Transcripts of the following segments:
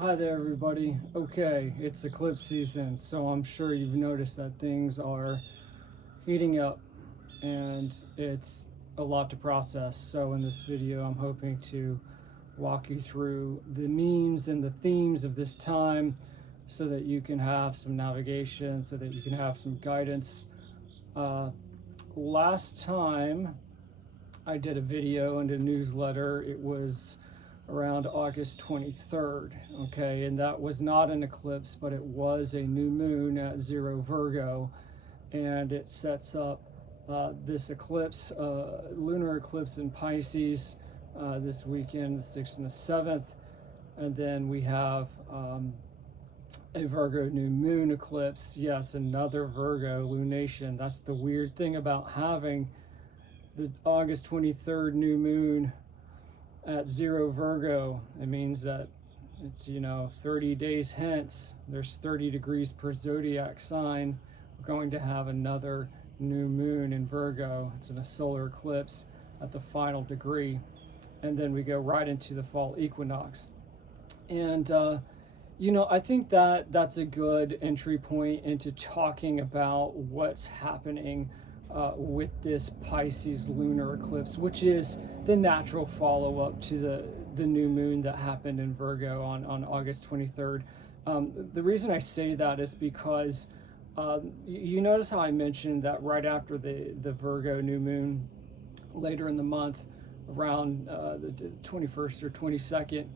Hi there, everybody. Okay, it's eclipse season, so I'm sure you've noticed that things are heating up and it's a lot to process. So, in this video, I'm hoping to walk you through the memes and the themes of this time so that you can have some navigation, so that you can have some guidance. Last time I did a video and a newsletter, it was around August 23rd, okay, and that was not an eclipse, but it was a new moon at 0 Virgo, and it sets up this eclipse, lunar eclipse in Pisces this weekend, the 6th and the 7th, and then we have a Virgo new moon eclipse. Yes, another Virgo lunation. That's the weird thing about having the August 23rd new moon at 0 Virgo. It means that it's 30 days hence, there's 30 degrees per zodiac sign, we're going to have another new moon in Virgo. It's in a solar eclipse at the final degree, and then we go right into the fall equinox. And I think that that's a good entry point into talking about what's happening with this Pisces lunar eclipse, which is the natural follow-up to the new moon that happened in Virgo on August 23rd. The reason I say that is because you notice how I mentioned that right after the Virgo new moon, later in the month, around the 21st or 22nd,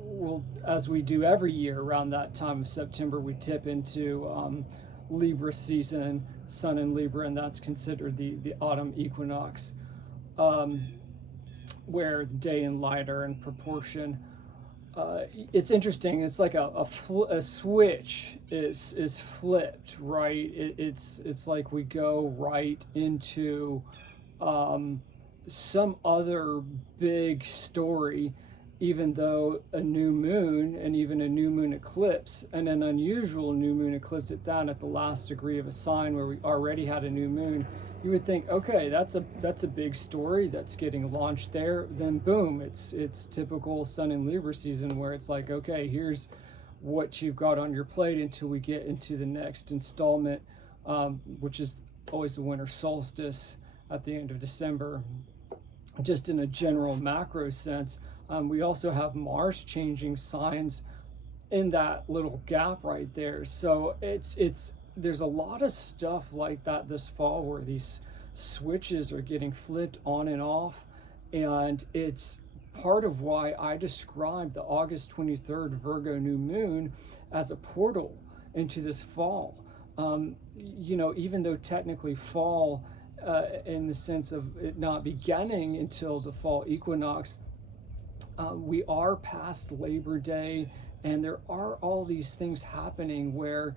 we'll, as we do every year around that time of September, we tip into Libra season, Sun in Libra, and that's considered the autumn equinox, where day and light are in proportion. It's interesting. It's like a switch is flipped, right? It's like we go right into some other big story, even though a new moon and even a new moon eclipse and an unusual new moon eclipse at that, at the last degree of a sign where we already had a new moon, you would think, okay, that's a big story that's getting launched there. Then boom, it's typical Sun in Libra season, where it's like, okay, here's what you've got on your plate until we get into the next installment, which is always the winter solstice at the end of December. Just in a general macro sense, we also have Mars changing signs in that little gap right there. So there's a lot of stuff like that this fall where these switches are getting flipped on and off, and it's part of why I described the August 23rd Virgo new moon as a portal into this fall. Even though technically fall, in the sense of it not beginning until the fall equinox, we are past Labor Day, and there are all these things happening where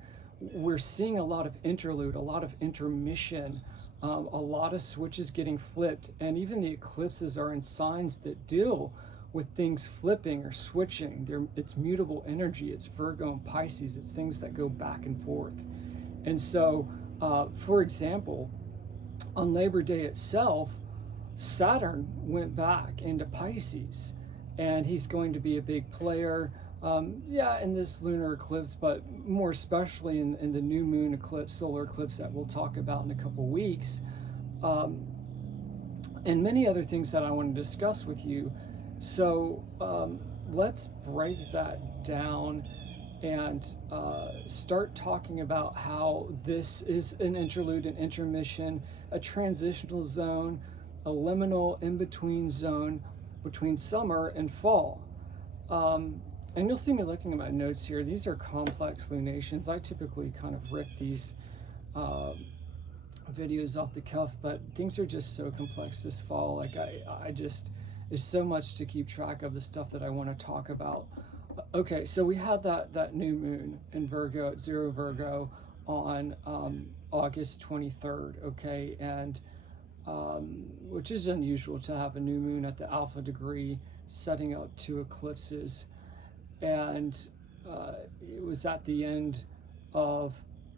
we're seeing a lot of interlude, a lot of intermission, a lot of switches getting flipped, and even the eclipses are in signs that deal with things flipping or switching. It's mutable energy, it's Virgo and Pisces, it's things that go back and forth. And so, for example, on Labor Day itself, Saturn went back into Pisces, and he's going to be a big player, in this lunar eclipse, but more especially in the new moon eclipse, solar eclipse that we'll talk about in a couple weeks, and many other things that I want to discuss with you. So let's break that down and start talking about how this is an interlude, an intermission, a transitional zone, a liminal in-between zone between summer and fall. And you'll see me looking at my notes here. These are complex lunations. I typically kind of rip these videos off the cuff, but things are just so complex this fall. Like I just, there's so much to keep track of, the stuff that I want to talk about. Okay, so we had that new moon in Virgo at 0 Virgo on August 23rd, okay, and which is unusual to have a new moon at the alpha degree setting up two eclipses. And it was at the end of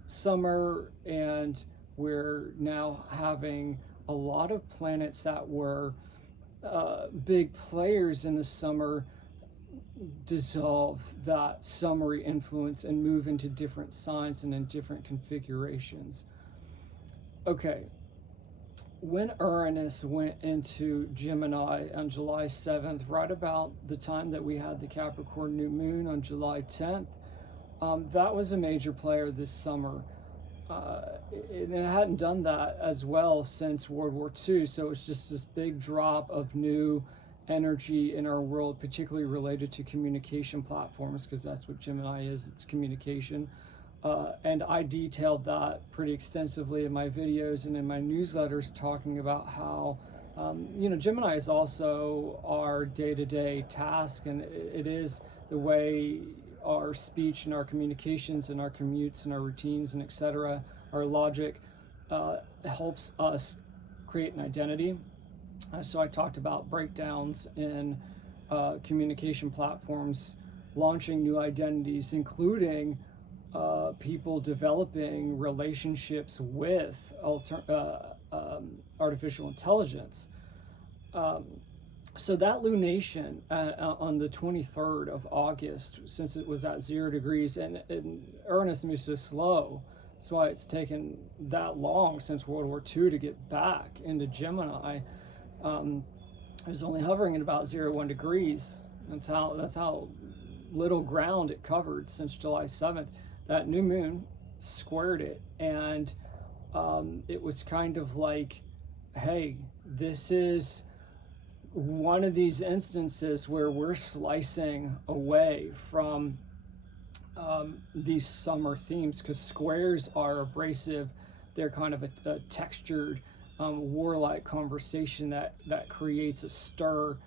summer, and we're now having a lot of planets that were big players in the summer dissolve that summary influence and move into different signs and in different configurations. Okay, when Uranus went into Gemini on July 7th, right about the time that we had the Capricorn new moon on July 10th, that was a major player this summer. And it hadn't done that as well since World War II, so it's just this big drop of new energy in our world, particularly related to communication platforms, because that's what Gemini is, it's communication. And I detailed that pretty extensively in my videos and in my newsletters, talking about how, Gemini is also our day-to-day task, and it is the way our speech and our communications and our commutes and our routines and etc., our logic helps us create an identity. So I talked about breakdowns in communication platforms, launching new identities, including people developing relationships with artificial intelligence. So that lunation on the 23rd of August, since it was at 0 degrees, and Uranus moves so slow, that's why it's taken that long since World War II to get back into Gemini. It was only hovering at about 0 degrees. That's how little ground it covered since July 7th. That new moon squared it, and it was kind of like, hey, this is one of these instances where we're slicing away from these summer themes, because squares are abrasive. They're kind of a textured, warlike conversation that creates a stir.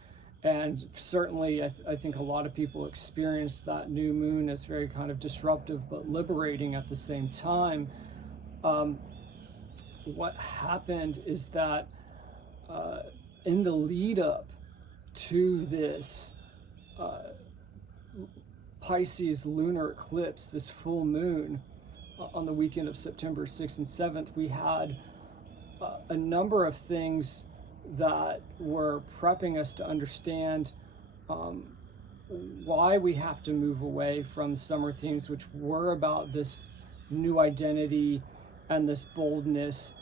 And certainly I think a lot of people experienced that new moon as very kind of disruptive but liberating at the same time. What happened is that in the lead up to this Pisces lunar eclipse, this full moon on the weekend of September 6th and 7th, we had a number of things that were prepping us to understand why we have to move away from summer themes, which were about this new identity and this boldness.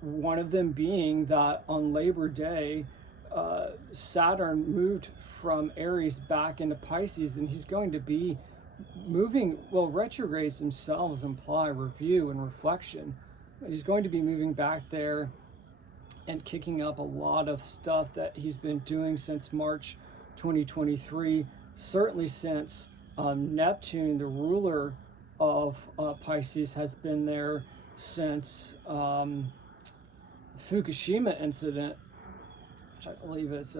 One of them being that on Labor Day, Saturn moved from Aries back into Pisces, and he's going to be moving, well, retrogrades themselves imply review and reflection. He's going to be moving back there and kicking up a lot of stuff that he's been doing since March 2023, certainly since Neptune, the ruler of Pisces, has been there since Fukushima incident, which I believe is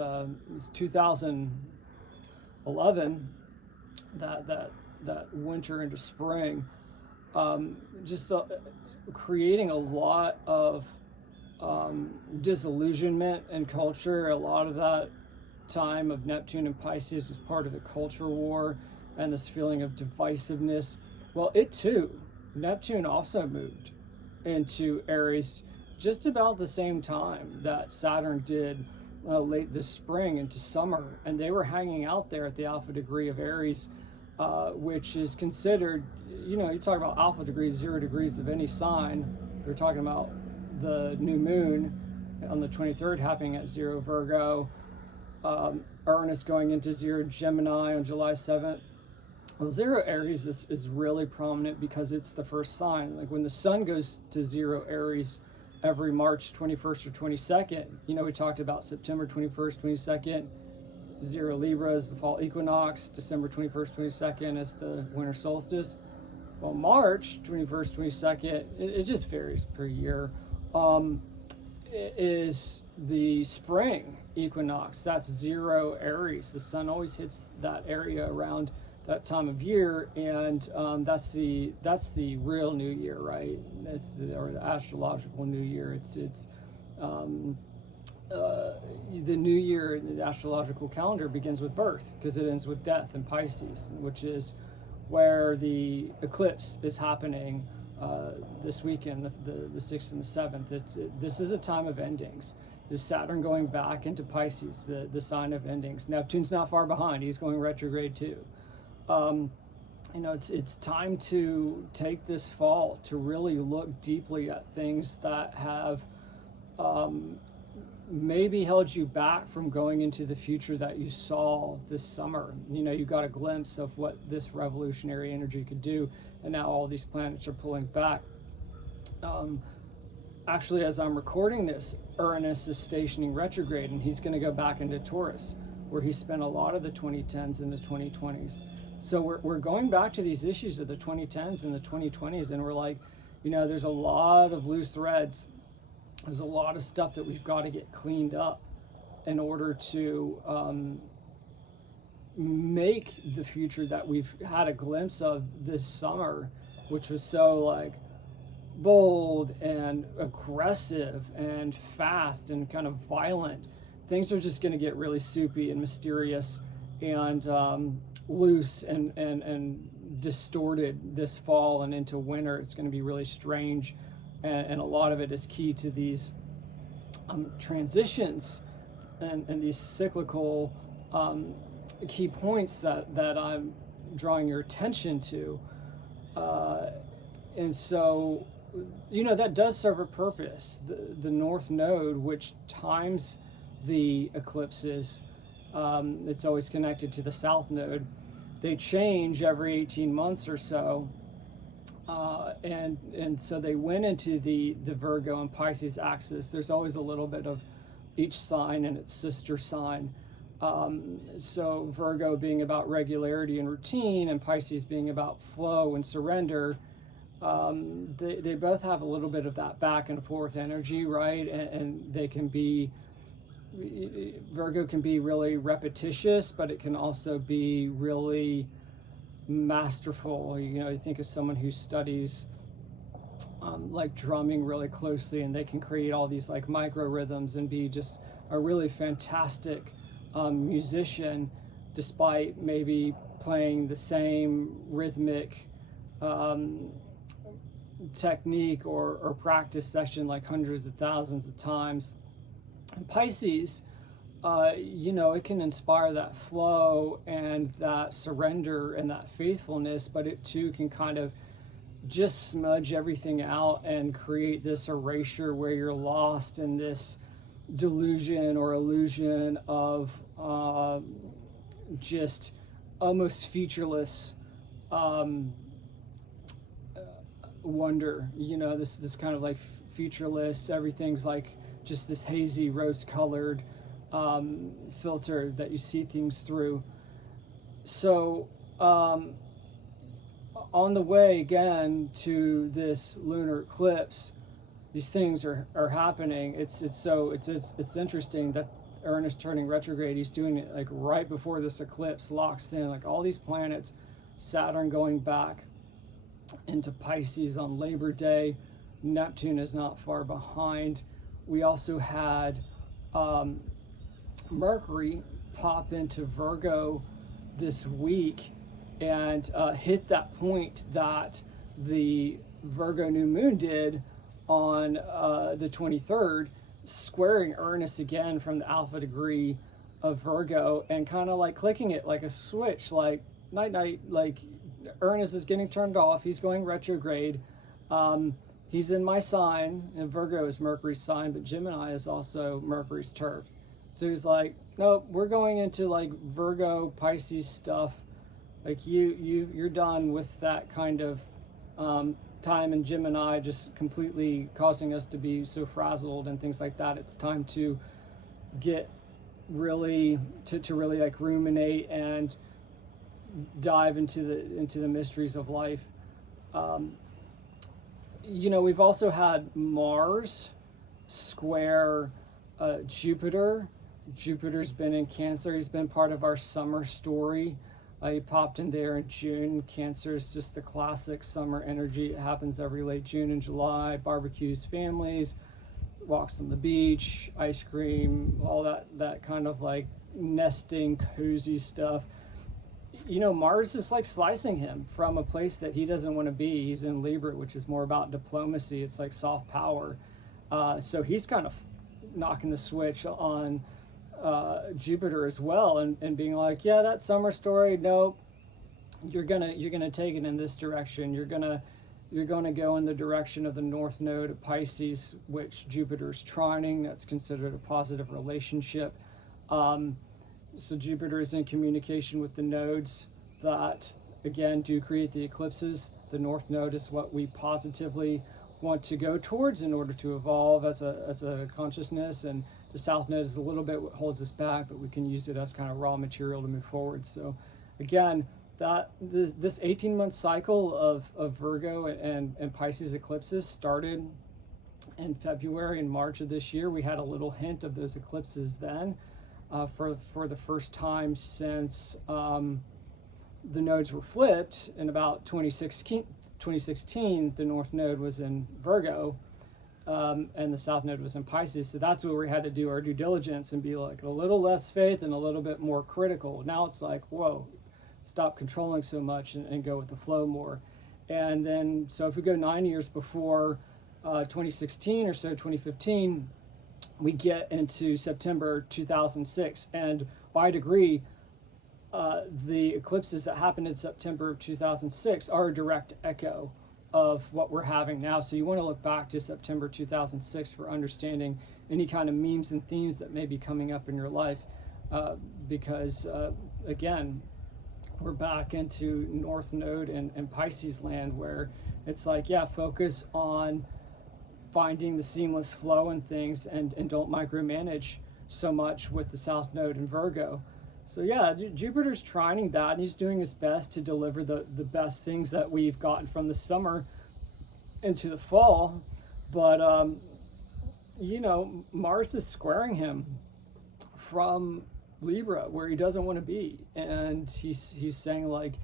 2011, that winter into spring, creating a lot of disillusionment in culture. A lot of that time of Neptune and Pisces was part of the culture war and this feeling of divisiveness. Well, it too, Neptune also moved into Aries just about the same time that Saturn did late this spring into summer, and they were hanging out there at the alpha degree of Aries, which is considered, you talk about alpha degrees, 0 degrees of any sign. We're talking about the new moon on the 23rd happening at 0 Virgo, Uranus going into 0 Gemini on July 7th. Well, 0 Aries is really prominent because it's the first sign. Like when the sun goes to 0 Aries every March 21st or 22nd, we talked about September 21st, 22nd, 0 Libra is the fall equinox, December 21st, 22nd is the winter solstice. Well, March 21st, 22nd, it just varies per year, is the spring equinox. That's 0 Aries. The sun always hits that area around that time of year, and that's the real new year, right? Or the astrological new year. It's the new year in the astrological calendar begins with birth, because it ends with death in Pisces, which is where the eclipse is happening this weekend, the 6th and the 7th. This is a time of endings. is Saturn going back into Pisces, the sign of endings. Neptune's not far behind. He's going retrograde too. It's time to take this fall to really look deeply at things that have maybe held you back from going into the future that you saw this summer. You got a glimpse of what this revolutionary energy could do, and now all these planets are pulling back. Actually, as I'm recording this, Uranus is stationing retrograde, and he's going to go back into Taurus, where he spent a lot of the 2010s and the 2020s. So we're going back to these issues of the 2010s and the 2020s, and we're like, there's a lot of loose threads. There's a lot of stuff that we've got to get cleaned up in order to make the future that we've had a glimpse of this summer, which was so like bold and aggressive and fast and kind of violent. Things are just going to get really soupy and mysterious and loose and distorted this fall and into winter. It's going to be really strange, and a lot of it is key to these transitions and these cyclical key points that I'm drawing your attention to. And so, that does serve a purpose. The North Node, which times the eclipses, it's always connected to the South Node. They change every 18 months or so. And so they went into the Virgo and Pisces axis. There's always a little bit of each sign and its sister sign. So Virgo being about regularity and routine, and Pisces being about flow and surrender. They both have a little bit of that back and forth energy, right? And they can be, Virgo can be really repetitious, but it can also be really masterful. You think of someone who studies like drumming really closely, and they can create all these like micro rhythms and be just a really fantastic musician, despite maybe playing the same rhythmic technique or practice session like hundreds of thousands of times. And Pisces, it can inspire that flow and that surrender and that faithfulness, but it too can kind of just smudge everything out and create this erasure where you're lost in this delusion or illusion of just almost featureless wonder. This kind of like featureless, everything's like just this hazy rose-colored filter that you see things through. So on the way again to this lunar eclipse, these things are happening. It's interesting that Uranus turning retrograde, he's doing it like right before this eclipse locks in, like all these planets, Saturn going back into Pisces on Labor Day. Neptune is not far behind. We also had Mercury pop into Virgo this week and hit that point that the Virgo new moon did on the 23rd, squaring Uranus again from the alpha degree of Virgo and kind of like clicking it like a switch, like night, like Uranus is getting turned off. He's going retrograde. He's in my sign, and Virgo is Mercury's sign, but Gemini is also Mercury's turf. So he's like, nope, we're going into like Virgo, Pisces stuff. Like you're done with that kind of time in Gemini, just completely causing us to be so frazzled and things like that. It's time to get really to really like ruminate and dive into the mysteries of life. We've also had Mars square Jupiter. Jupiter's been in Cancer. He's been part of our summer story. He popped in there in June. Cancer is just the classic summer energy. It happens every late June and July. Barbecues, families, walks on the beach, ice cream, all that kind of like nesting, cozy stuff. Mars is like slicing him from a place that he doesn't want to be. He's in Libra, which is more about diplomacy. It's like soft power. So he's kind of knocking the switch on Jupiter as well, and being like, yeah, that summer story, nope, you're gonna take it in this direction. You're gonna go in the direction of the North Node of Pisces, which Jupiter's trining. That's considered a positive relationship. So Jupiter is in communication with the nodes that, again, do create the eclipses. The North Node is what we positively want to go towards in order to evolve as a consciousness, and the South Node is a little bit what holds us back, but we can use it as kind of raw material to move forward. So again, this 18-month cycle of Virgo and Pisces eclipses started in February and March of this year. We had a little hint of those eclipses then, for the first time since the nodes were flipped in about 2016. The North Node was in Virgo, and the South Node was in Pisces. So that's where we had to do our due diligence and be like a little less faith and a little bit more critical. Now it's like, whoa, stop controlling so much and go with the flow more. And then, so if we go 9 years before 2016 or so, 2015, we get into September 2006. And by degree, the eclipses that happened in September of 2006 are a direct echo of what we're having now. So you want to look back to September 2006 for understanding any kind of memes and themes that may be coming up in your life, because again, we're back into North Node and Pisces land, where it's like, yeah, focus on finding the seamless flow in things, and don't micromanage so much with the South Node in Virgo. So yeah, Jupiter's trining that, and he's doing his best to deliver the best things that we've gotten from the summer into the fall. But, Mars is squaring him from Libra, where he doesn't want to be. And he's saying like,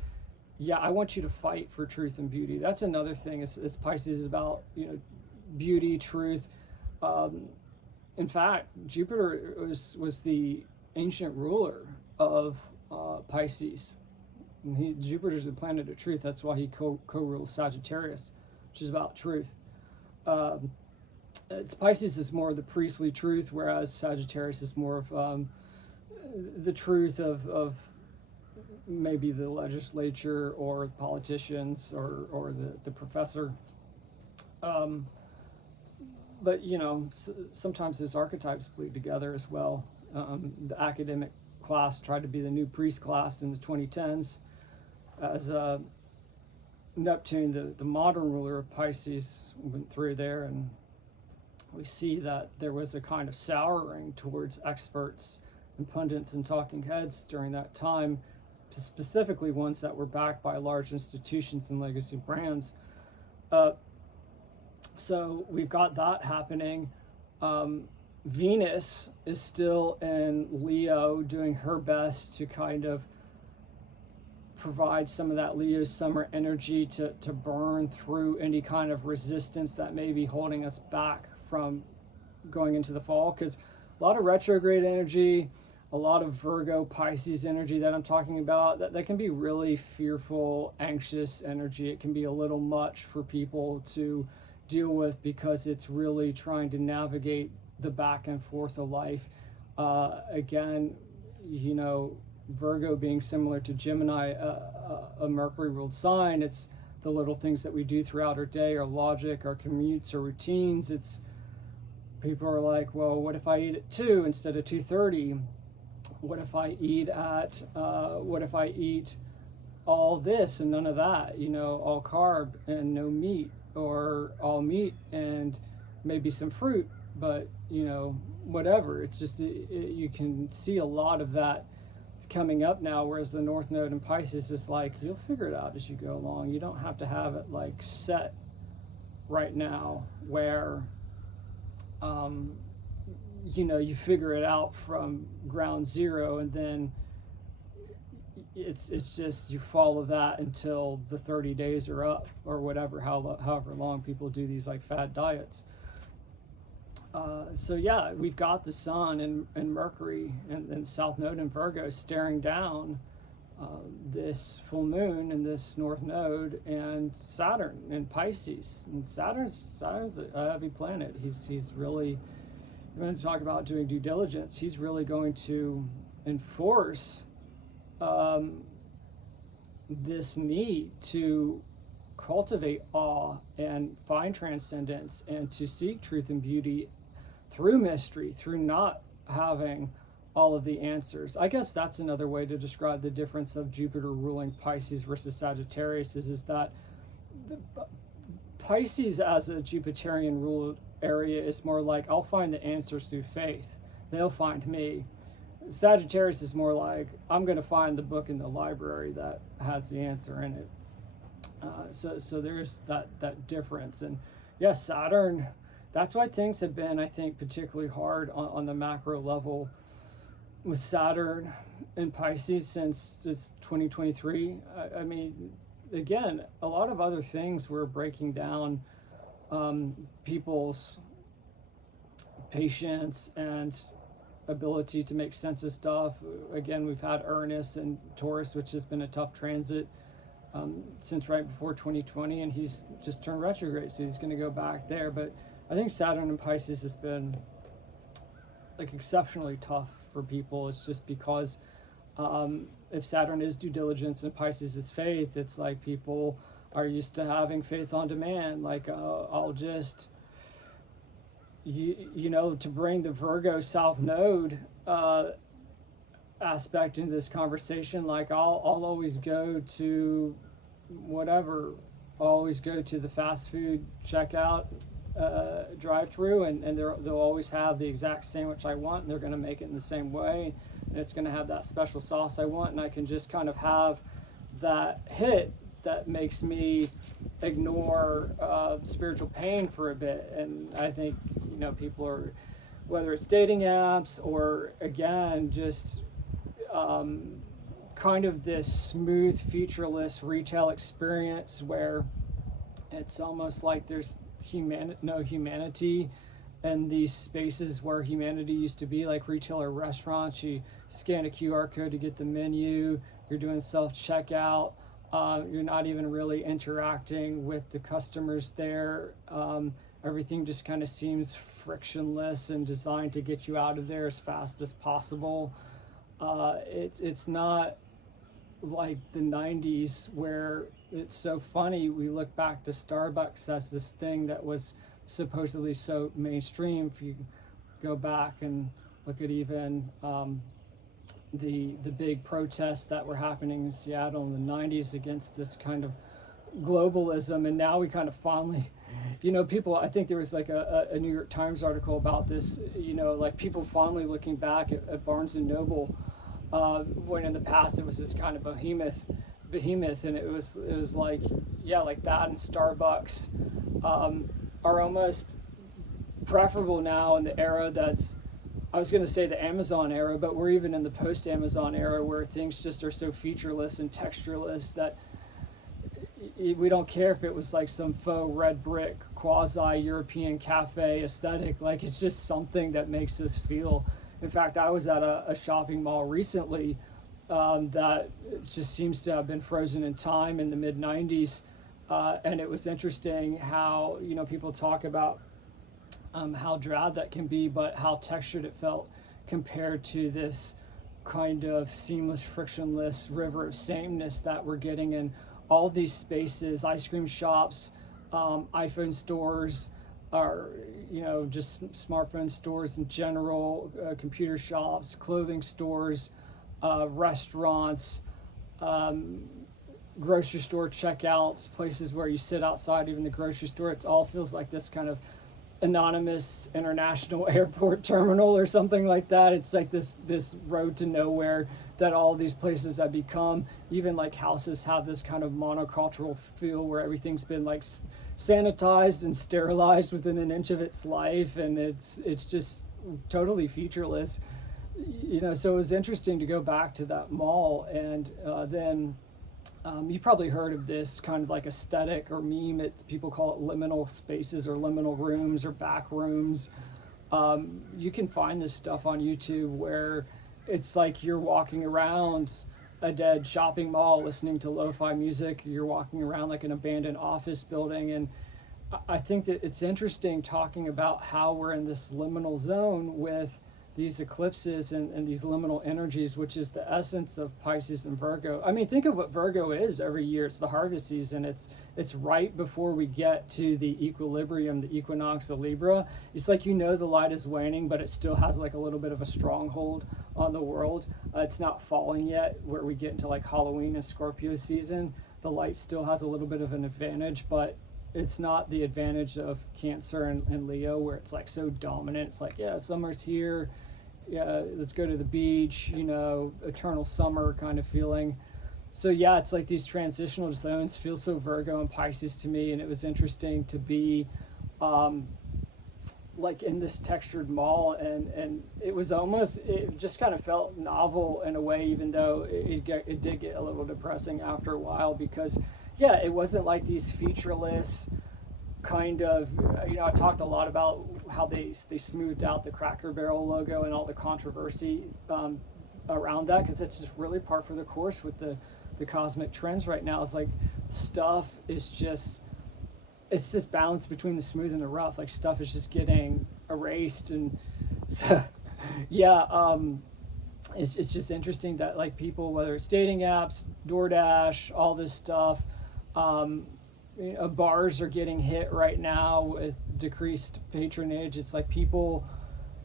yeah, I want you to fight for truth and beauty. That's another thing, is Pisces is about, beauty, truth. In fact, Jupiter was the ancient ruler of Pisces. And Jupiter's the planet of truth. That's why he co-rules Sagittarius, which is about truth. Pisces is more of the priestly truth, whereas Sagittarius is more of the truth of maybe the legislature or politicians or the professor. But sometimes those archetypes bleed together as well. The academic class tried to be the new priest class in the 2010s, as Neptune, the modern ruler of Pisces, went through there, and we see that there was a kind of souring towards experts and pundits and talking heads during that time, specifically ones that were backed by large institutions and legacy brands. So we've got that happening. Venus is still in Leo, doing her best to kind of provide some of that Leo summer energy to burn through any kind of resistance that may be holding us back from going into the fall. Because a lot of retrograde energy, a lot of Virgo, Pisces energy that I'm talking about, that can be really fearful, anxious energy. It can be a little much for people to deal with, because it's really trying to navigate the back and forth of life. Again, Virgo being similar to Gemini, a Mercury ruled sign, it's the little things that we do throughout our day, our logic, our commutes, our routines. It's people are like, well, what if I eat at 2 instead of 2:30? What if I eat all this and none of that, all carb and no meat, or all meat and maybe some fruit, but whatever. It's just you can see a lot of that coming up now, whereas the North Node in Pisces is like, you'll figure it out as you go along. You don't have to have it like set right now, where you figure it out from ground zero, and then it's just you follow that until the 30 days are up, or whatever, however long people do these like fad diets. So yeah, we've got the Sun and Mercury and South Node in Virgo staring down this full moon and this North Node, and Saturn in Pisces. And Saturn's a heavy planet. He's really we're going to talk about doing due diligence. He's really going to enforce this need to cultivate awe and find transcendence and to seek truth and beauty through mystery, through not having all of the answers. I guess that's another way to describe the difference of Jupiter ruling Pisces versus Sagittarius is that Pisces as a Jupiterian ruled area is more like, I'll find the answers through faith. They'll find me. Sagittarius is more like, I'm going to find the book in the library that has the answer in it. So there's that difference. And yes, Saturn, that's why things have been, I think, particularly hard on the macro level with Saturn in Pisces since 2023. I mean, again, a lot of other things were breaking down people's patience and ability to make sense of stuff. Again, we've had Uranus and Taurus, which has been a tough transit since right before 2020, and he's just turned retrograde, so he's going to go back there. But I think Saturn in Pisces has been like exceptionally tough for people. It's just because if Saturn is due diligence and Pisces is faith, it's like people are used to having faith on demand. Like I'll just, you know, to bring the Virgo South Node aspect into this conversation, like I'll always go to whatever, I'll always go to the fast food checkout drive through, and they'll always have the exact sandwich I want, and they're going to make it in the same way, and it's going to have that special sauce I want, and I can just kind of have that hit that makes me ignore spiritual pain for a bit. And I think, you know, people are, whether it's dating apps or again just kind of this smooth featureless retail experience where it's almost like there's no humanity in these spaces where humanity used to be, like retail or restaurants. You scan a QR code to get the menu, you're doing self-checkout, you're not even really interacting with the customers there. Everything just kind of seems frictionless and designed to get you out of there as fast as possible. It's not like the 90s where it's so funny. We look back to Starbucks as this thing that was supposedly so mainstream. If you go back and look at even the big protests that were happening in Seattle in the 90s against this kind of globalism, and now we kind of finally, you know, people, I think there was like a New York Times article about this, you know, like people finally looking back at Barnes and Noble, when in the past it was this kind of behemoth, and it was like, yeah, like that, and Starbucks are almost preferable now in the era that's, I was going to say the Amazon era, but we're even in the post-Amazon era where things just are so featureless and textureless that we don't care if it was like some faux red brick quasi-European cafe aesthetic. Like, it's just something that makes us feel. In fact, I was at a shopping mall recently that just seems to have been frozen in time in the mid-90s, and it was interesting how, you know, people talk about how drab that can be, but how textured it felt compared to this kind of seamless, frictionless river of sameness that we're getting in all these spaces. Ice cream shops, iPhone stores, or, you know, just smartphone stores in general, computer shops, clothing stores, restaurants, grocery store checkouts, places where you sit outside even the grocery store. It all feels like this kind of anonymous international airport terminal or something like that. It's like this road to nowhere that all these places have become. Even like houses have this kind of monocultural feel where everything's been like sanitized and sterilized within an inch of its life, and it's just totally featureless, you know. So it was interesting to go back to that mall, and then you probably heard of this kind of like aesthetic or meme. It's, people call it liminal spaces or liminal rooms or back rooms. You can find this stuff on YouTube where it's like you're walking around a dead shopping mall listening to lo-fi music. You're walking around like an abandoned office building, and I think that it's interesting talking about how we're in this liminal zone with these eclipses and these liminal energies, which is the essence of Pisces and Virgo. I mean, think of what Virgo is every year. It's the harvest season. It's right before we get to the equilibrium, the equinox of Libra. It's like, you know, the light is waning, but it still has like a little bit of a stronghold on the world. It's not falling yet, where we get into like Halloween and Scorpio season. The light still has a little bit of an advantage, but it's not the advantage of Cancer and Leo, where it's like so dominant. It's like, yeah, summer's here, yeah, let's go to the beach, you know, eternal summer kind of feeling. So yeah, it's like these transitional zones feel so Virgo and Pisces to me. And it was interesting to be like in this textured mall, and it was almost, it just kind of felt novel in a way, even though it did get a little depressing after a while, because yeah, it wasn't like these featureless kind of, you know, I talked a lot about how they smoothed out the Cracker Barrel logo and all the controversy around that, because it's just really par for the course with the cosmic trends right now. It's like stuff is just, it's this balance between the smooth and the rough. Like stuff is just getting erased, and so yeah, it's just interesting that like people, whether it's dating apps, DoorDash, all this stuff, you know, bars are getting hit right now with decreased patronage. It's like people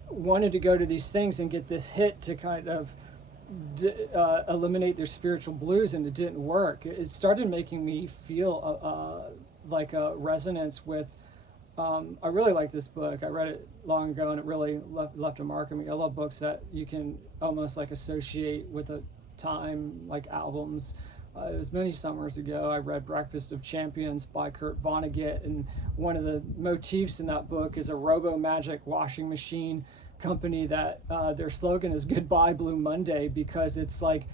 wanted to go to these things and get this hit to kind of eliminate their spiritual blues, and it didn't work. It started making me feel like a resonance with, I really like this book. I read it long ago and it really left a mark on me. I love books that you can almost like associate with a time, like albums. It was many summers ago. I read Breakfast of Champions by Kurt Vonnegut, and one of the motifs in that book is a Robo-Magic washing machine company that their slogan is Goodbye Blue Monday, because it's like,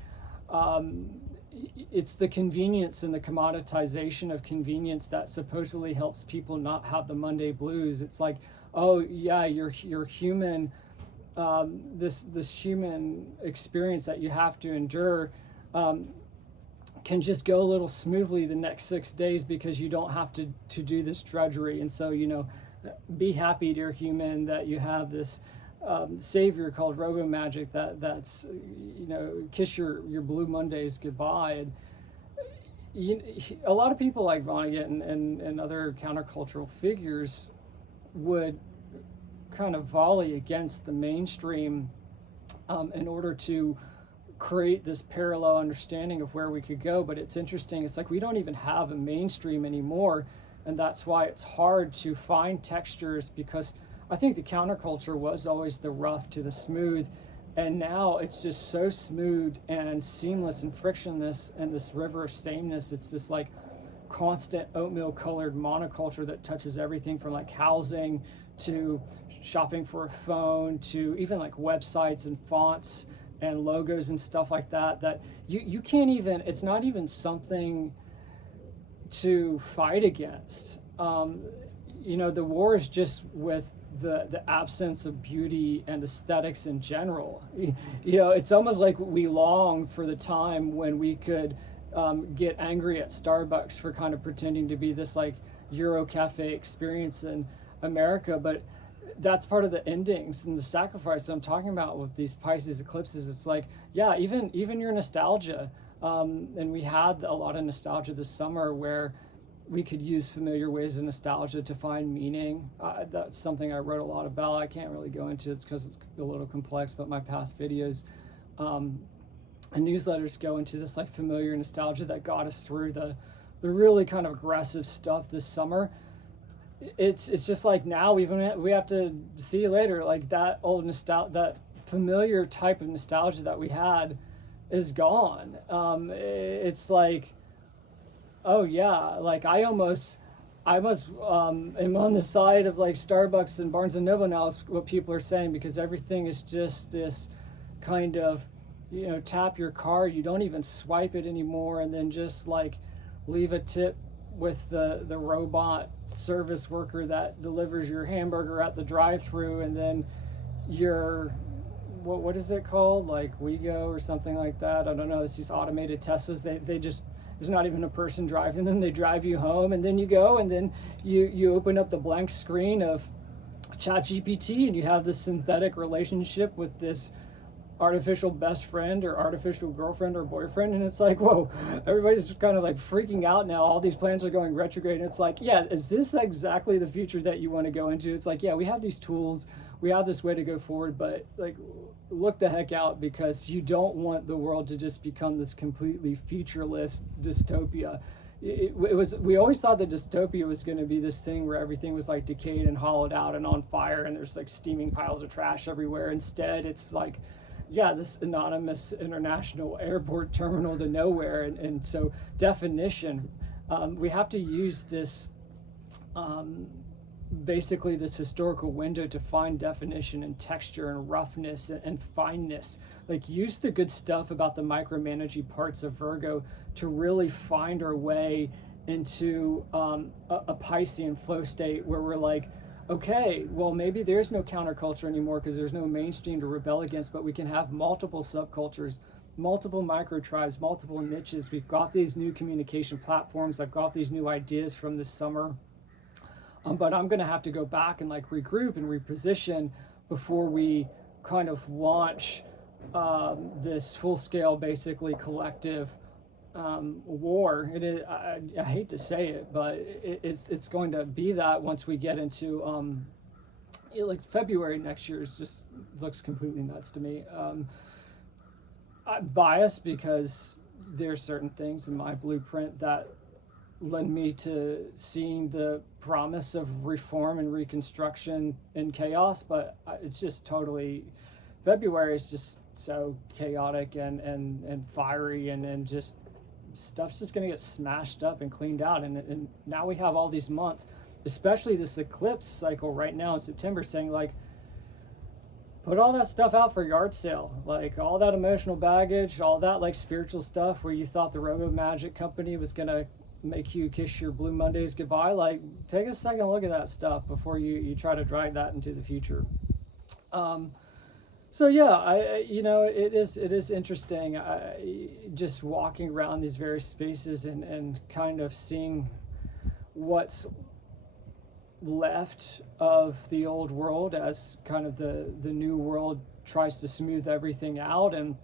it's the convenience and the commoditization of convenience that supposedly helps people not have the Monday blues. It's like, oh yeah, you're human, this human experience that you have to endure can just go a little smoothly the next 6 days, because you don't have to do this drudgery. And so, you know, be happy, dear human, that you have this savior called Robo Magic that's, you know, kiss your Blue Mondays goodbye. And a lot of people like Vonnegut and other countercultural figures would kind of volley against the mainstream in order to create this parallel understanding of where we could go. But it's interesting, it's like we don't even have a mainstream anymore, and that's why it's hard to find textures, because I think the counterculture was always the rough to the smooth, and now it's just so smooth and seamless and frictionless, and this river of sameness. It's this like constant oatmeal colored monoculture that touches everything from like housing to shopping for a phone to even like websites and fonts and logos and stuff like that, that you can't even, it's not even something to fight against. You know, the war is just with the absence of beauty and aesthetics in general. You know, it's almost like we long for the time when we could get angry at Starbucks for kind of pretending to be this like Euro cafe experience in America. But that's part of the endings and the sacrifice that I'm talking about with these Pisces eclipses. It's like, yeah, even your nostalgia. And we had a lot of nostalgia this summer, where we could use familiar ways of nostalgia to find meaning. That's something I wrote a lot about. I can't really go into it because it's a little complex, but my past videos and newsletters go into this like familiar nostalgia that got us through the really kind of aggressive stuff this summer. It's just like now we have to see you later. Like that old nostalgia, that familiar type of nostalgia that we had is gone. It's like, oh yeah, like I almost am on the side of like Starbucks and Barnes and Noble now, is what people are saying, because everything is just this kind of, you know, tap your card, you don't even swipe it anymore, and then just like leave a tip with the robot service worker that delivers your hamburger at the drive-thru, and then your what is it called, like WeGo or something like that, I don't know, it's these automated Teslas, they just there's not even a person driving them. They drive you home, and then you go, and then you open up the blank screen of ChatGPT, and you have this synthetic relationship with this artificial best friend or artificial girlfriend or boyfriend, and it's like, whoa, everybody's kind of like freaking out now. All these planets are going retrograde, and it's like, yeah, is this exactly the future that you want to go into? It's like, yeah, we have these tools, we have this way to go forward, but like, look the heck out, because you don't want the world to just become this completely featureless dystopia. We always thought that dystopia was going to be this thing where everything was like decayed and hollowed out and on fire, and there's like steaming piles of trash everywhere. Instead, it's like, yeah, this anonymous international airport terminal to nowhere. And so definition, we have to use this, basically this historical window to find definition and texture and roughness and fineness. Like, use the good stuff about the micromanaging parts of Virgo to really find our way into a Piscean flow state where we're like, okay, well, maybe there's no counterculture anymore because there's no mainstream to rebel against, but we can have multiple subcultures, multiple micro tribes, multiple niches. We've got these new communication platforms. I've got these new ideas from this summer. But I'm going to have to go back and like regroup and reposition before we kind of launch this full-scale, basically collective war. It is, I hate to say it, but it's going to be that once we get into like February next year. Is just looks completely nuts to me. I'm biased because there's certain things in my blueprint that led me to seeing the promise of reform and reconstruction in chaos, but it's just totally, February is just so chaotic and fiery, and just stuff's just going to get smashed up and cleaned out. And now we have all these months, especially this eclipse cycle right now in September, saying like, put all that stuff out for yard sale, like all that emotional baggage, all that like spiritual stuff where you thought the Robo Magic company was going to make you kiss your Blue Mondays goodbye. Like, take a second look at that stuff before you try to drag that into the future. So yeah, it is interesting. Just walking around these various spaces and kind of seeing what's left of the old world as kind of the new world tries to smooth everything out. And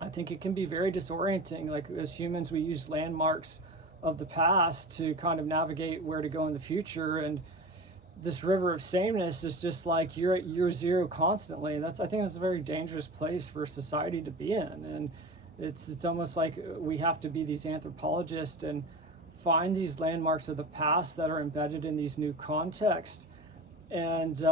I think it can be very disorienting. Like, as humans, we use landmarks of the past to kind of navigate where to go in the future, and this river of sameness is just like you're at year zero constantly. And I think that's a very dangerous place for society to be in. And it's almost like we have to be these anthropologists and find these landmarks of the past that are embedded in these new contexts, and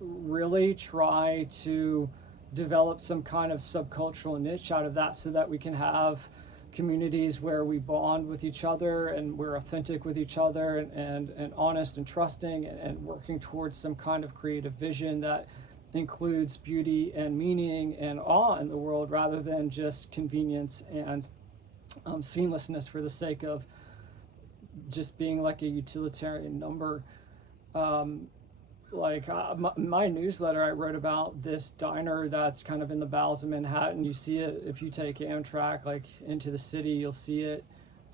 really try to develop some kind of subcultural niche out of that, so that we can have communities where we bond with each other and we're authentic with each other, and honest and trusting, and working towards some kind of creative vision that includes beauty and meaning and awe in the world, rather than just convenience and seamlessness for the sake of just being like a utilitarian number. My newsletter, I wrote about this diner that's kind of in the bowels of Manhattan. You see it if you take Amtrak like into the city, you'll see it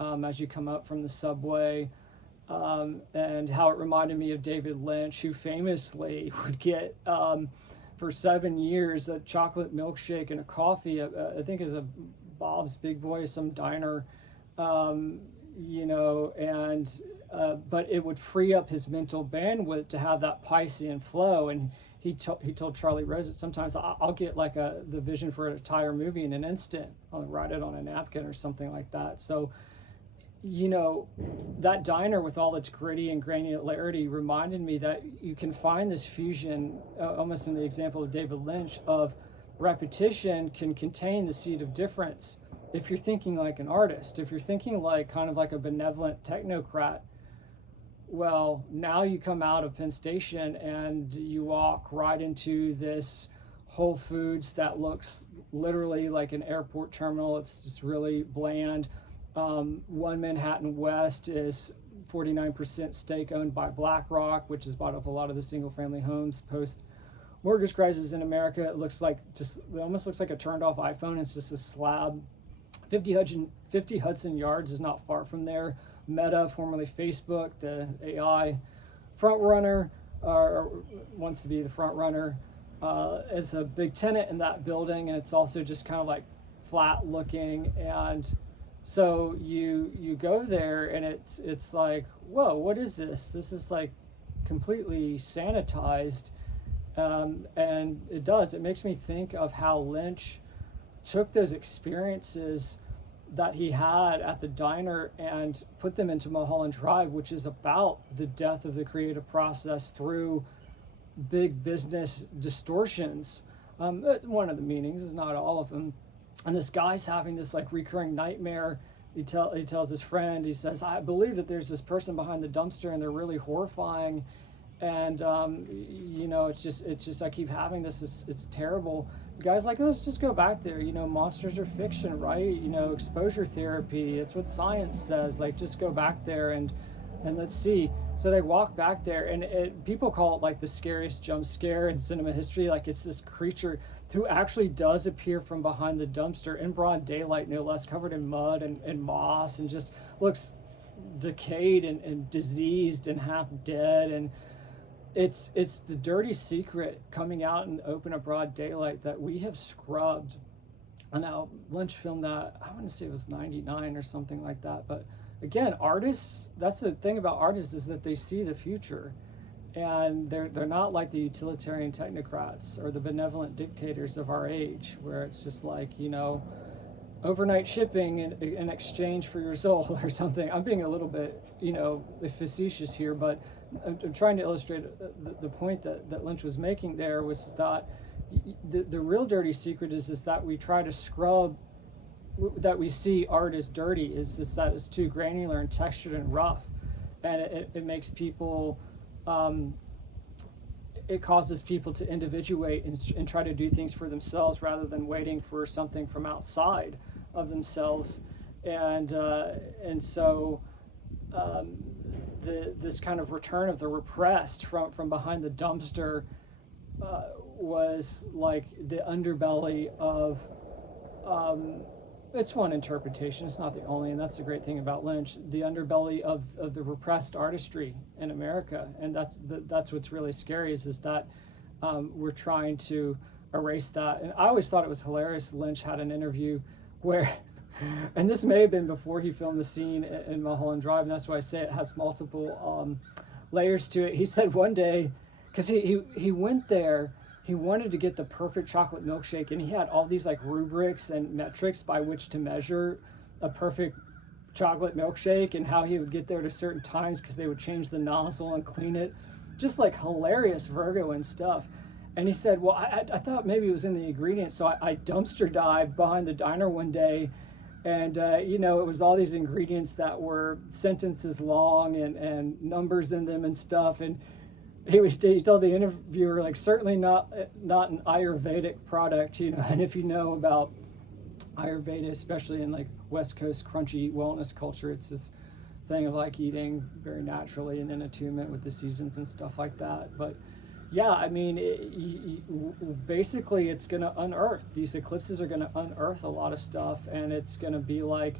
as you come up from the subway, and how it reminded me of David Lynch, who famously would get for 7 years a chocolate milkshake and a coffee. I think is a Bob's Big Boy, some diner, but it would free up his mental bandwidth to have that Piscean flow. And he told Charlie Rose that sometimes I'll get like the vision for an entire movie in an instant. I'll write it on a napkin or something like that. So, that diner with all its gritty and granularity reminded me that you can find this fusion, almost in the example of David Lynch, of repetition can contain the seed of difference. If you're thinking like an artist, if you're thinking like kind of like a benevolent technocrat, well, now you come out of Penn Station and you walk right into this Whole Foods that looks literally like an airport terminal. It's just really bland. One Manhattan West is 49% stake owned by BlackRock, which has bought up a lot of the single family homes post mortgage crisis in America. It almost looks like a turned off iPhone. It's just a slab 50 Hudson Yards is not far from there. Meta, formerly Facebook, the AI front runner, or wants to be the front runner, is a big tenant in that building, and it's also just kind of like flat looking. And so you go there, and it's like, whoa, what is this? This is like completely sanitized, and it makes me think of how Lynch took those experiences that he had at the diner and put them into Mulholland Drive, which is about the death of the creative process through big business distortions. That's one of the meanings, not all of them. And this guy's having this like recurring nightmare. He tells his friend, he says, I believe that there's this person behind the dumpster and they're really horrifying. And it's just I keep having this. It's terrible. The guy's like, let's just go back there. Monsters are fiction, right? Exposure therapy. It's what science says. Like, just go back there and let's see. So they walk back there, and people call it like the scariest jump scare in cinema history. Like, it's this creature who actually does appear from behind the dumpster in broad daylight, no less, covered in mud and moss, and just looks decayed and diseased and half dead. And it's the dirty secret coming out in open and broad daylight that we have scrubbed. And now Lynch filmed that, I want to say it was 99 or something like that. But again, artists, that's the thing about artists, is that they see the future. And they're not like the utilitarian technocrats or the benevolent dictators of our age, where it's just like, overnight shipping in exchange for your soul or something. I'm being a little bit, facetious here, but I'm trying to illustrate the point that Lynch was making there, was that the real dirty secret is that we try to scrub, that we see art as dirty, is just that it's too granular and textured and rough. And it makes people, it causes people to individuate and try to do things for themselves rather than waiting for something from outside of themselves. And so this kind of return of the repressed from behind the dumpster was like the underbelly of, it's one interpretation, it's not the only, and that's the great thing about Lynch, the underbelly of the repressed artistry in America. And that's what's really scary, is that we're trying to erase that. And I always thought it was hilarious. Lynch had an interview where, and this may have been before he filmed the scene in Mulholland Drive, and that's why I say it has multiple layers to it. He said one day, because he went there, he wanted to get the perfect chocolate milkshake, and he had all these like rubrics and metrics by which to measure a perfect chocolate milkshake, and how he would get there at certain times because they would change the nozzle and clean it. Just like hilarious Virgo and stuff. And he said, well, I thought maybe it was in the ingredients, so I dumpster dived behind the diner one day, and it was all these ingredients that were sentences long and numbers in them and stuff. And he told the interviewer, like, certainly not an Ayurvedic product, and if you know about Ayurveda, especially in like West Coast crunchy wellness culture, it's this thing of like eating very naturally and in attunement with the seasons and stuff like that. But yeah, I mean, basically it's going to unearth, these eclipses are going to unearth a lot of stuff, and it's going to be like,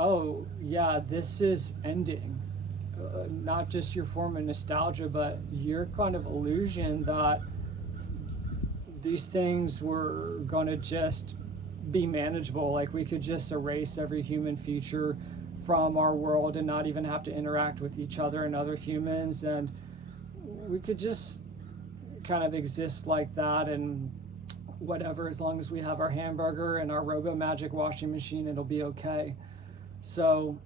oh yeah, this is ending. Not just your form of nostalgia, but your kind of illusion that these things were going to just be manageable. Like, we could just erase every human feature from our world and not even have to interact with each other and other humans, and we could just kind of exist like that, and whatever, as long as we have our hamburger and our Robo Magic washing machine, it'll be okay. So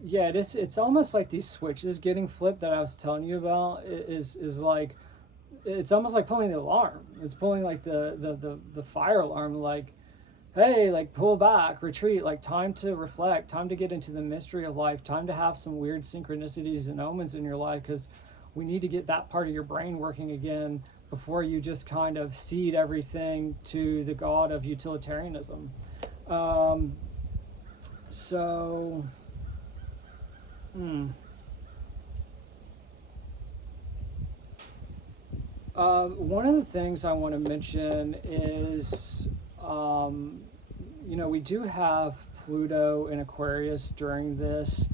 yeah, it's almost like these switches getting flipped that I was telling you about is like, it's almost like pulling the alarm. It's pulling like the fire alarm, like, hey, like, pull back, retreat, like, time to reflect, time to get into the mystery of life, time to have some weird synchronicities and omens in your life, because we need to get that part of your brain working again before you just kind of cede everything to the god of utilitarianism. One of the things I want to mention is, we do have Pluto in Aquarius during this.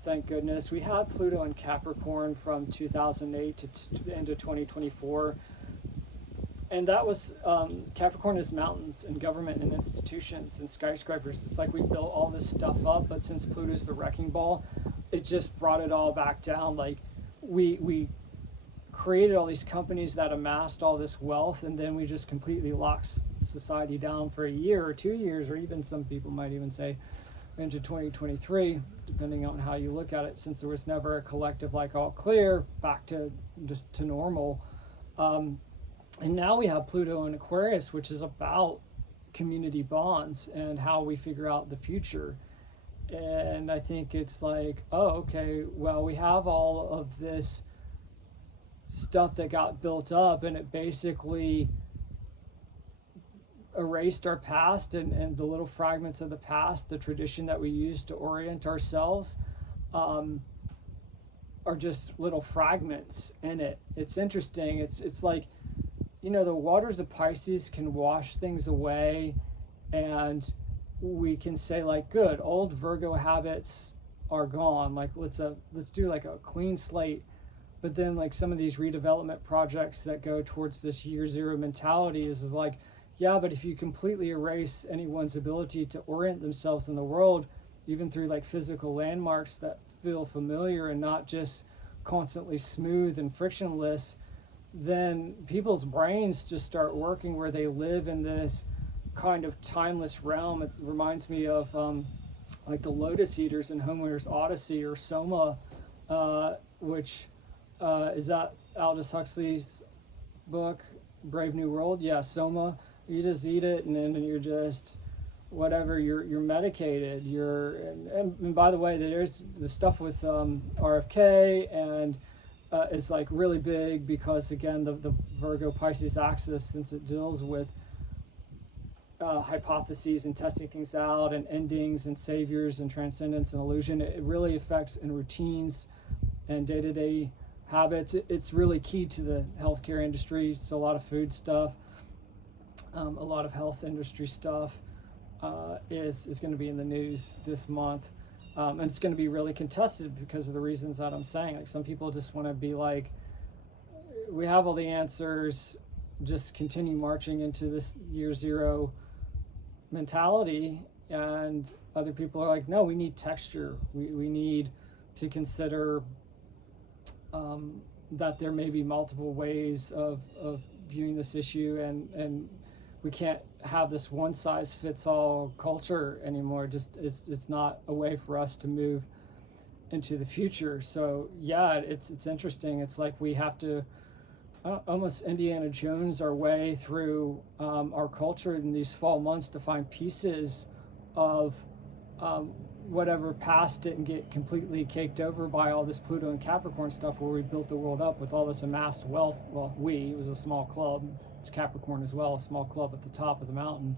Thank goodness. We had Pluto in Capricorn from 2008 to into 2024. And that was, Capricorn is mountains and government and institutions and skyscrapers. It's like we built all this stuff up, but since Pluto's the wrecking ball, it just brought it all back down. Like we created all these companies that amassed all this wealth, and then we just completely locked society down for a year or 2 years, or even some people might even say into 2023, depending on how you look at it, since there was never a collective like all clear, back to just to normal. And now we have Pluto in Aquarius, which is about community bonds and how we figure out the future. And I think it's like, oh, okay, well, we have all of this stuff that got built up, and it basically erased our past and the little fragments of the past, the tradition that we used to orient ourselves, are just little fragments in it. It's interesting. It's like, the waters of Pisces can wash things away, and we can say like, good, old Virgo habits are gone. Like let's do like a clean slate. But then like some of these redevelopment projects that go towards this year zero mentality is like, yeah, but if you completely erase anyone's ability to orient themselves in the world, even through like physical landmarks that feel familiar and not just constantly smooth and frictionless, then people's brains just start working where they live in this kind of timeless realm. It reminds me of like the Lotus Eaters in Homer's Odyssey, or Soma, which is that Aldous Huxley's book, Brave New World? Yeah, Soma. You just eat it, and then you're just whatever. You're medicated. And by the way, there's the stuff with RFK and. Is like really big because again the Virgo Pisces axis, since it deals with hypotheses and testing things out and endings and saviors and transcendence and illusion, it really affects in routines and day-to-day habits. It's really key to the healthcare industry. So a lot of food stuff, a lot of health industry stuff is going to be in the news this month. And it's going to be really contested because of the reasons that I'm saying. Like some people just want to be like, we have all the answers, just continue marching into this year zero mentality. And other people are like, no, we need texture. We need to consider that there may be multiple ways of viewing this issue, and we can't have this one size fits all culture anymore. Just it's not a way for us to move into the future. So yeah, it's interesting. It's like we have to almost Indiana Jones our way through our culture in these fall months to find pieces of whatever past didn't get completely caked over by all this Pluto and Capricorn stuff, where we built the world up with all this amassed wealth. Well, it was a small club. It's Capricorn as well, a small club at the top of the mountain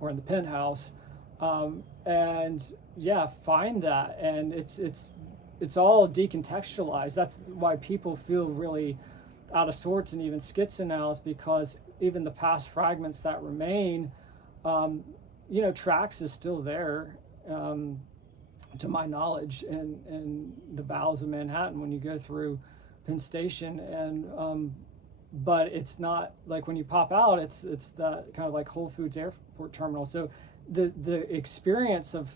or in the penthouse. And yeah, find that. And it's all decontextualized. That's why people feel really out of sorts and even schizo now, is because even the past fragments that remain, Trax is still there, to my knowledge, in the bowels of Manhattan when you go through Penn Station. And but it's not like when you pop out, it's that kind of like Whole Foods airport terminal. So the experience of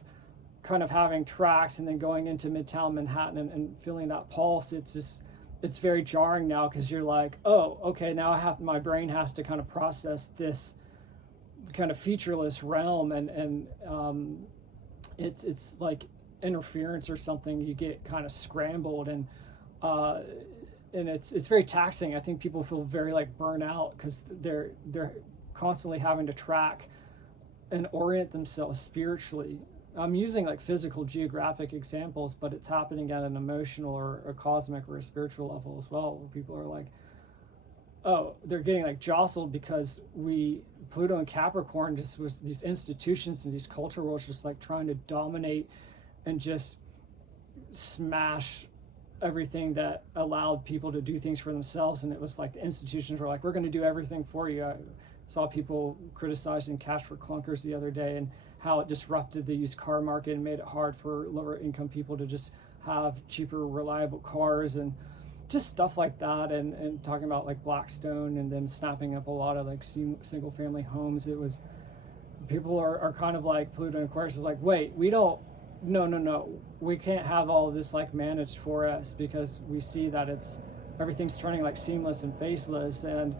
kind of having Trax and then going into Midtown Manhattan and feeling that pulse, it's very jarring now, because you're like, oh, okay, now my brain has to kind of process this kind of featureless realm, and it's like interference or something. You get kind of scrambled, and it's very taxing. I think people feel very like burnt out because they're constantly having to track and orient themselves spiritually. I'm using like physical geographic examples, but it's happening at an emotional or a cosmic or a spiritual level as well, where people are like, oh, they're getting like jostled because Pluto and Capricorn just was these institutions and these culture wars just like trying to dominate and just smash everything that allowed people to do things for themselves. And it was like the institutions were like, we're going to do everything for you. saw people criticizing cash for clunkers the other day, and how it disrupted the used car market and made it hard for lower income people to just have cheaper, reliable cars, and just stuff like that. And talking about like Blackstone and them snapping up a lot of like single family homes. It was, people are kind of like, Pluto and Aquarius is like, wait, we don't, no, we can't have all of this like managed for us, because we see that everything's turning like seamless and faceless. And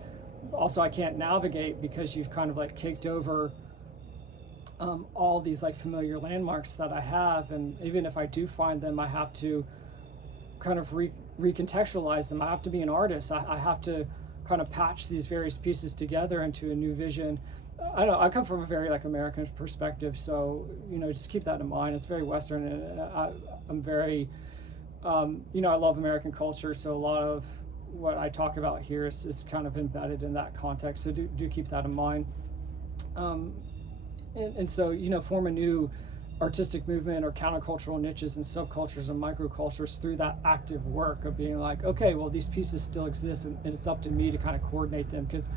also I can't navigate because you've kind of like caked over all these like familiar landmarks that I have. And even if I do find them, I have to kind of recontextualize them. I have to be an artist. I have to kind of patch these various pieces together into a new vision. I don't know, I come from a very like American perspective, so just keep that in mind. It's very Western, and I'm very I love American culture, so a lot of what I talk about here is kind of embedded in that context, so do keep that in mind. And so form a new artistic movement or countercultural niches and subcultures and microcultures through that active work of being like, okay, well, these pieces still exist, and it's up to me to kind of coordinate them, because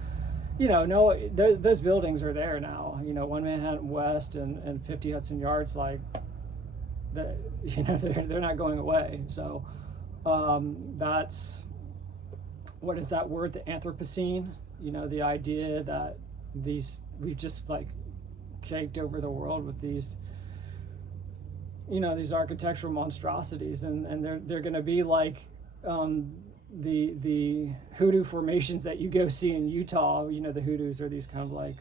those buildings are there now. 1 Manhattan West and 50 Hudson Yards, like that. They're not going away. So that's, what is that word? The Anthropocene. The idea that we've just like caked over the world with these these architectural monstrosities, and they're going to be like the hoodoo formations that you go see in Utah. The hoodoos are these kind of like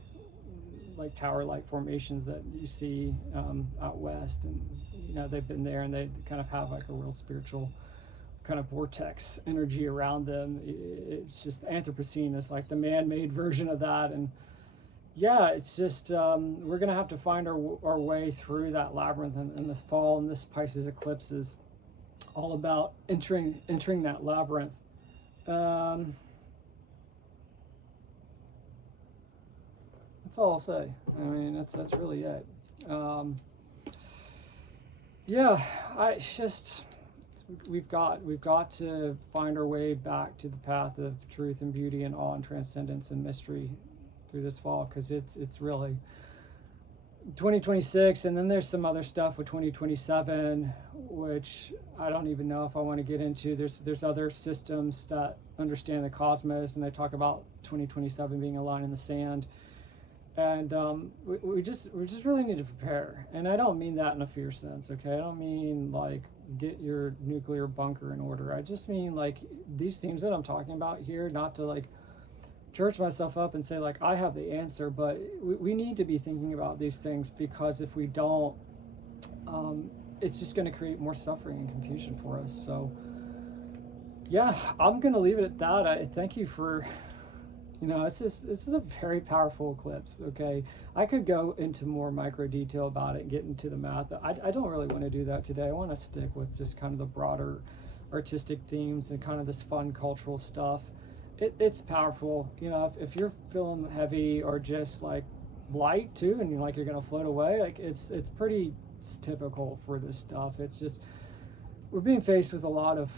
tower-like formations that you see out west, and they've been there, and they kind of have like a real spiritual kind of vortex energy around them. It's just Anthropocene is like the man-made version of that. And yeah, it's just we're gonna have to find our way through that labyrinth in the fall, and this Pisces eclipse is all about entering that labyrinth. That's all I'll say. I mean, that's really it. We've got to find our way back to the path of truth and beauty and awe and transcendence and mystery through this fall, because it's really 2026, and then there's some other stuff with 2027, which I don't even know if I want to get into. There's other systems that understand the cosmos, and they talk about 2027 being a line in the sand, and we just really need to prepare. And I don't mean that in a fear sense, okay? I don't mean like get your nuclear bunker in order. I just mean like these themes that I'm talking about here, not to like church myself up and say like I have the answer, but we need to be thinking about these things, because if we don't, it's just going to create more suffering and confusion for us. So yeah, I'm going to leave it at that. I thank you for, this is a very powerful eclipse. Okay, I could go into more micro detail about it and get into the math. I don't really want to do that today. I want to stick with just kind of the broader artistic themes and kind of this fun cultural stuff. It's powerful. If you're feeling heavy or just like light too, and you're gonna float away, like it's pretty typical for this stuff. It's just we're being faced with a lot of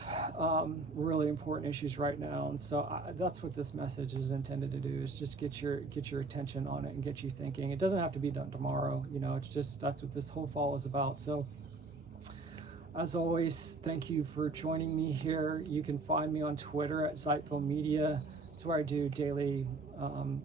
really important issues right now, and so that's what this message is intended to do, is just get your attention on it and get you thinking. It doesn't have to be done tomorrow. It's just that's what this whole fall is about. So as always, thank you for joining me here. You can find me on Twitter at Zeitville Media. It's where I do daily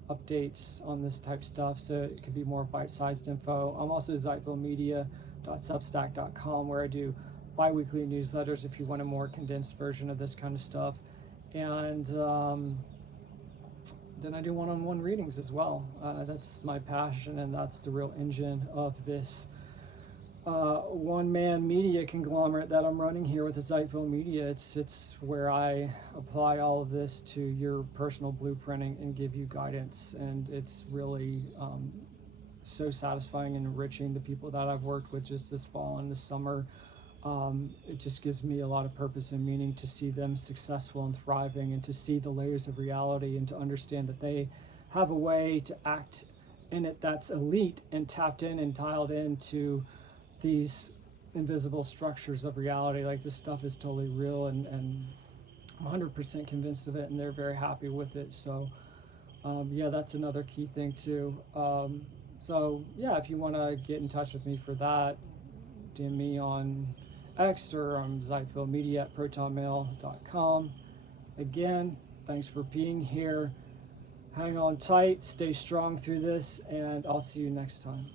updates on this type of stuff, so it could be more bite-sized info. I'm also zeitvillemedia.substack.com, where I do bi-weekly newsletters if you want a more condensed version of this kind of stuff. And then I do one-on-one readings as well. That's my passion, and that's the real engine of this one-man media conglomerate that I'm running here with the Zeitville Media. It's where I apply all of this to your personal blueprinting and give you guidance, and it's really so satisfying and enriching. The people that I've worked with just this fall and this summer, it just gives me a lot of purpose and meaning to see them successful and thriving, and to see the layers of reality, and to understand that they have a way to act in it that's elite and tapped in and dialed into these invisible structures of reality. Like, this stuff is totally real, and I'm 100% convinced of it, and they're very happy with it. So Yeah, that's another key thing too. So yeah, if you want to get in touch with me for that, DM me on X or on zyphilmedia at protonmail.com. Again, thanks for being here. Hang on tight, stay strong through this, and I'll see you next time.